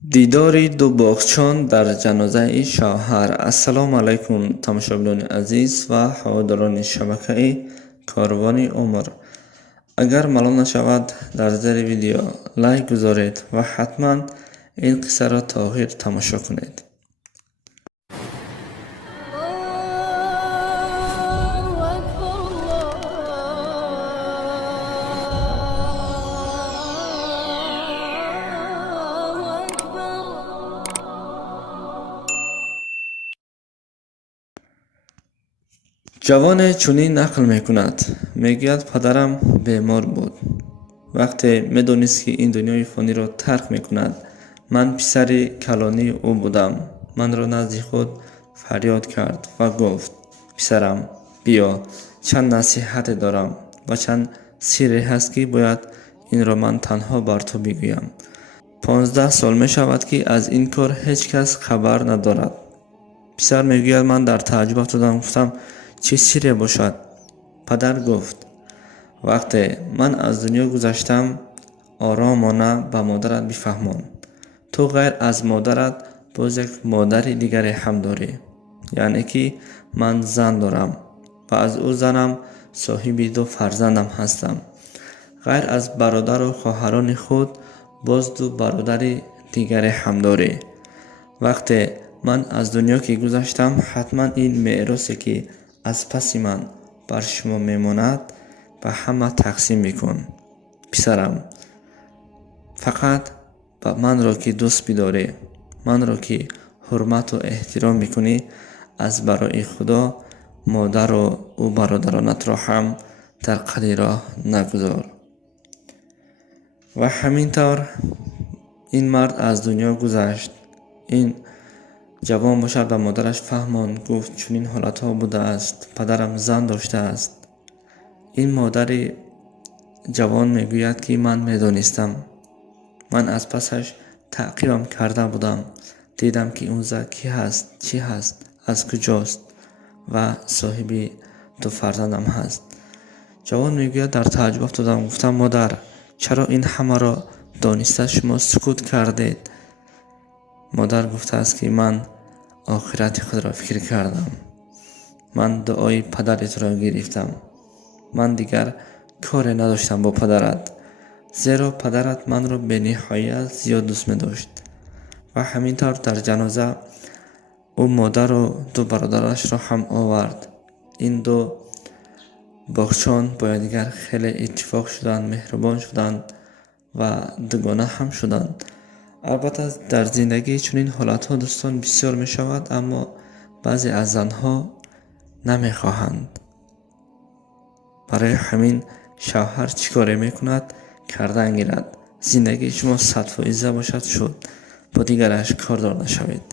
дидори ду боғчон дар ҷанозаи шавҳар. Ассалому алайкум тамошобинони азиз ва ҳаводорони шабакаи Корвони Умр. Агар маълум нашавад, дар зери видео лайк гузоред ва ҳатман ин қиссаро то охир тамошо кунед. ҷавоне чунин нақл мекунад. Мегӯяд падарам бемор буд. Вақте медонист ки ин дунёи фониро тарк мекунад, ман писари калонии ӯ будам. Манро назди худ фарёд кард ва гуфт: писарам, биё, чанд насиҳате дорам ва чанд сирре ҳаст ки бояд инро ман танҳо бар ту бигӯям. 15 сол мешавад ки аз ин кор ҳеҷ кас хабар надорад. писар мегӯяд, ман дар тааҷҷуб афтодам. Гуфтам: чӣ сирре бошад? Падар гуфт: вақте ман аз дунё гузаштам, оромона ба модарат бифаҳмон. Ту ғайр аз модарат боз як модари дигаре ҳам дорӣ. яъне ки ман зан дорам ва аз ӯ занам соҳиби 2 фарзандам ҳастам. ғайр аз бародару хоҳарони худ боз 2 бародари дигаре ҳам дорӣ. вақте ман аз дунё ки гузаштам, ҳатман ин меросе ки аз паси ман бар шумо мемонад ба ҳама тақсим бикун. писарам, фақат ба манро ки дӯст бидорӣ, манро ки ҳурмату эҳтиром мекунӣ, аз барои худо модару ӯ бародаронатро ҳам дар қади роҳ нагузор. ва ҳамин тавр ин мард аз дунё гузашт. ин ҷавон бошад ба модараш фаҳмонд, гуфт: чунин ҳолатҳо будааст, падарам зан доштааст. ин модари ҷавон мегӯяд ки ман медонистам. ман аз пасаш таъқибам карда будам. дидам ки он зан кӣ ҳаст, чӣ ҳаст, аз куҷост ва соҳиби 2 фарзандам ҳаст. ҷавон мегӯяд, дар тааҷҷуб афтодам. гуфтам: модар, чаро ин ҳамаро дониста шумо сукут кардед? модар гуфтааст ки ман охирати худро фикр кардам. ман дуои падаретро гирифтам. ман дигар коре надоштам бо падарат, зеро падарат манро бениҳоят зиёд дӯст медошт. ва ҳамин тавр дар ҷаноза ӯ модару 2 бародарашро ҳам овард. ин 2 боғчон бо якдигар хеле иттифоқ шуданд, меҳрубон шуданд ва дугона ҳам шуданд. албатта дар зиндагӣ чунин ҳолатҳо дӯстон бисёр мешавад, аммо баъзе аз занҳо намехоҳанд. барои ҳамин шавҳар чӣ коре мекунад? кардан гирад. зиндагии шумо 100% бошад, шуд. бо дигараш кордор нашавед.